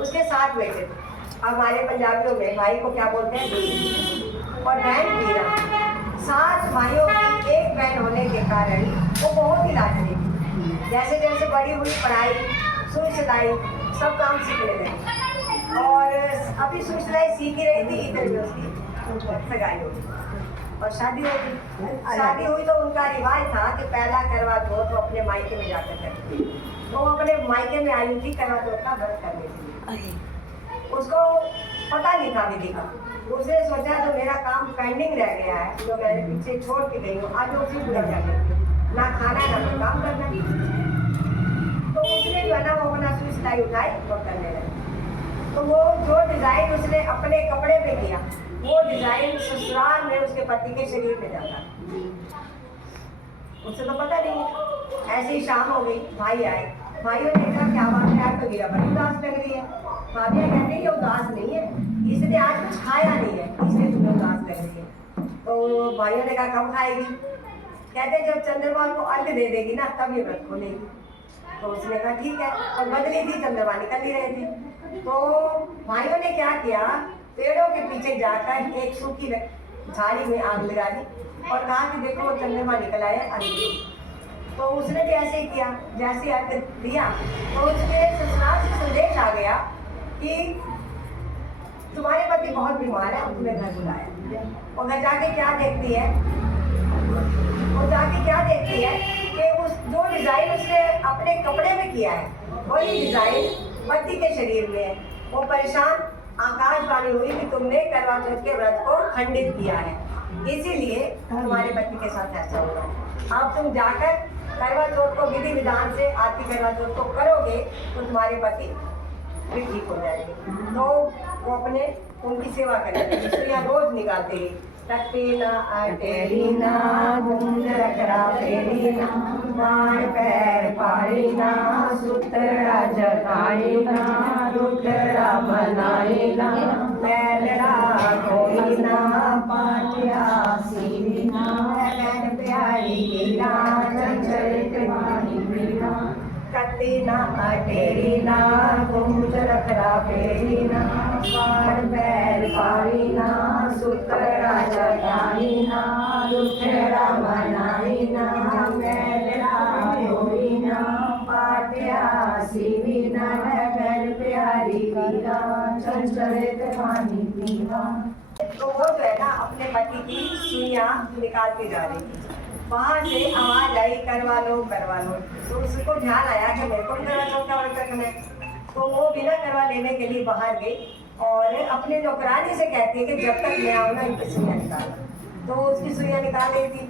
उसके 7 बेटे थे। हमारे पंजाबियों में भाई को क्या बोलते हैं, बीर, और बहन बीरा। 7 भाइयों की एक बहन होने के कारण वो बहुत ही लाडली थी। जैसे जैसे बड़ी हुई, पढ़ाई, सुई सिलाई सब काम सीखने लगी, और अभी सुई सिलाई सीख ही रही थी, इधर भी उसकी सगाई हो गई और शादी हो गई। शादी हुई तो उनका रिवाज था कि पहला करवा चौथ तो अपने मायके में जाकर करती। तो वो अपने मायके में आई थी करवा चौथ का व्रत करने के लिए। उसको पता नहीं था विधि का। उसने सोचा जो मेरा काम पेंडिंग रह गया है, जो मैं पीछे छोड़ के गई हूँ, आज उसी पूरा कर लेती हूँ। ना खाना ना तो काम करना। तो उसने जो है ना वो अपना सुई सिलाई उठाई और करने लगी। तो वो जो डिजाइन उसने अपने कपड़े पे किया, वो डिजाइन ससुराल में उसके पति के शरीर में जाता। उसे तो पता नहीं। ऐसे ही शाम हो गई, भाई आए। भाइयों ने कहा क्या बात है, आप तो गिरा बड़ी उदास लग रही है। भाभियाँ कहती है ये उदास नहीं है, इसने आज कुछ खाया नहीं है, इसलिए तुम्हें उदास लग रही है। तो भाइयों ने कहा कब खाएगी? कहते जब चंद्रमा को अर्घ दे देगी ना तब ये व्रत खोलेगी। तो उसने कहा ठीक है। और बदली थी, चंद्रमा निकल ही रही थी। तो भाइयों ने क्या किया, पेड़ों के पीछे जाकर एक सूखी झाड़ी में आग लगा दी और कहा कि देखो वो चंद्रमा निकल आया अर्घ। तो उसने भी ऐसे ही किया। जैसे अर्घ दिया तो उसके ससुराल से संदेश आ गया कि तुम्हारे पति बहुत बीमार है, तुम्हें घर बुलाया। और घर जाके क्या देखती है, कि उस जो डिजाइन उसने अपने कपड़े में किया है वही डिजाइन पति के शरीर में है। वो परेशान, आकाशवाणी हुई कि तुमने करवा चौथ के व्रत को खंडित किया है, इसीलिए तुम्हारे पति के साथ ऐसा होगा। अब तुम जाकर करवा चौथ को विधि विधान से आरती करवा चौथ को करोगे तो तुम्हारे पति भी ठीक हो जाएंगे। तो वो अपने उनकी सेवा करेंगे, इसलिए रोज निकालते ही तकतीना अटेरीना गुंजरकरा फेरीना मार पैर पारीना सुतरा जगाईना रुद्रा बनाईना मैलड़ा कोईना पाटिया सीना मैल प्यारी कीना चंचलित वाणी मीना कत्तीना अटेरीना गुंजरकरा फेरीना मार पैर पारीना सुतरा जगाईना रुद्रा बनाईना मैलड़ा कोईना पाटिया सीना मैल प्यारी कीना चंचलित वाणी मीना। तो वो जो है ना अपने पति की सुइयां निकालती जा रही थी। वहाँ से आवाज आई करवा लो। तो उसको ध्यान आया कि मेरे को करवा चौथ का व्रत करना है। तो वो बिना करवा लेने के लिए बाहर गई और अपने नौकरानी से कहती है कि जब तक मैं आऊँ ना इनकी सुइयां निकालना। तो उसकी सुइयां निकाल रही थी।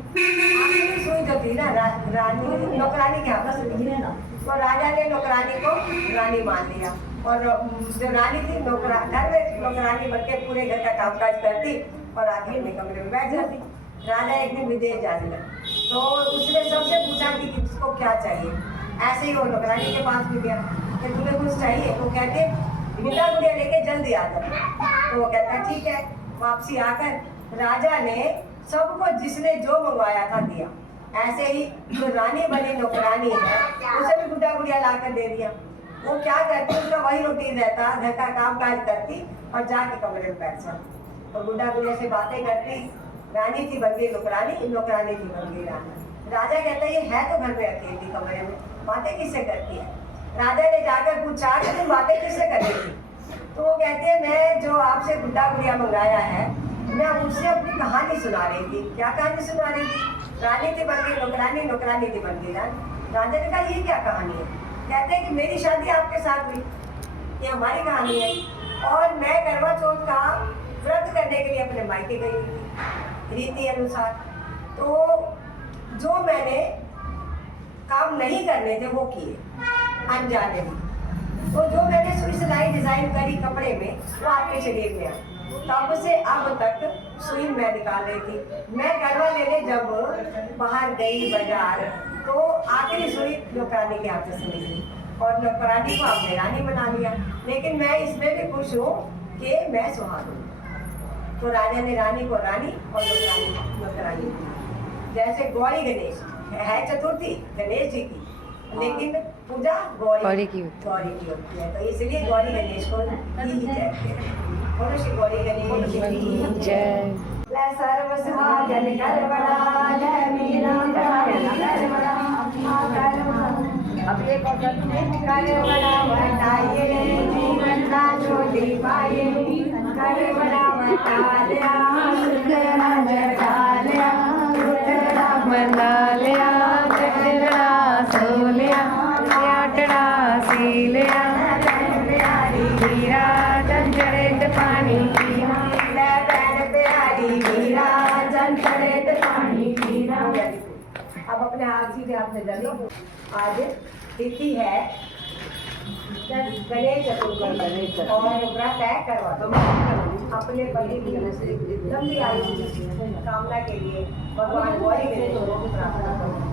आखिरी सुई जो थी ना रानी नौकरानी के हाथ में, तो राजा ने नौकरानी को रानी मान लिया और जो रानी थी घर में नौकरानी बनके पूरे घर का कामकाज करती और आखिर में कमरे में बैठ जाती। राजा एक दिन विदेश जाने लगा तो उसने सबसे पूछा कि किसको क्या चाहिए। ऐसे ही वो नौकरानी के पास भी गया कि तुम्हें कुछ चाहिए? तो कहते गुड्डा गुड़िया लेके जल्दी आ जाओ। तो वो कहता ठीक है। वापसी आकर राजा ने सबको जिसने जो मंगवाया था दिया। ऐसे ही जो रानी बनी नौकरानी है उसे भी गुड्डा गुड़िया ला कर दे दिया। वो क्या करती, उसका वही रूटीन रहता, घर का काम काज करती और जाके कमरे में बैठ जाती और गुड्डा गुड़िया से बातें करती। रानी थी बन गई नौकरानी, नौकरानी थी बन गई रानी। राजा कहता ये है तो घर में अकेली कमरे में, बातें किससे करती है? राजा ने जाकर पूछा कि तुम बातें किससे कर रही थी? तो वो कहते हैं मैं जो आपसे गुड्डा गुड़िया मंगाया है मैं उससे अपनी कहानी सुना रही थी। क्या कहानी सुना रही थी? रानी थी बन गई नौकरानी, नौकरानी थी बन गई रानी। राजा ने कहा ये क्या कहानी है? कहते हैं कि मेरी शादी आपके साथ हुई, ये हमारी कहानी है और मैं करवा चौथ का व्रत करने के लिए अपने मायके गई थी रीति अनुसार। तो जो मैंने काम नहीं करने थे वो किए अनजाने में। तो जो मैंने सुई सिलाई डिजाइन करी कपड़े में वो आपके शरीर में आई। तब से अब तक सुई मैं निकाल रही थी। मैं करवा लेने जब बाहर गई बाजार तो आखिरी सुई नौकरानी के हाथ से निकली और नौकरानी को आपने रानी बना लिया। लेकिन मैं इसमें भी खुश हूँ कि मैं सुहाग हूँ। तो राजा ने रानी को रानी और नौकरानी नौकरानी। जैसे गौरी गणेश है चतुर्थी गणेश जी की, लेकिन पूजा गौरी की होती है। गौरी की होती है, तो इसलिए गौरी गणेश को ही कहते हैं। बोलो श्री गौरी गणेश की जय। जय सर्व सुहागन कर बड़ा, जय मीरा कर बड़ा, अब एक और कर बड़ा बताइए, जीवन का ज्योति पाइए, कर बड़ा बता लिया, सुंदरा जगा लिया, सुंदरा मना लिया, चटड़ा सो लिया, आटड़ा सी लिया, हीरा चंचड़े पानी पिया, प्यारी मीरा चंचड़े पानी पीना। अब अपने हाथ सीधे हाथ में डालो। आज तिथि है गणेश चतुर्थी और व्रत है करवा दो। अपने पति की लंबी आयु की कामना के लिए भगवान गौरी गणेश को प्रार्थना करो।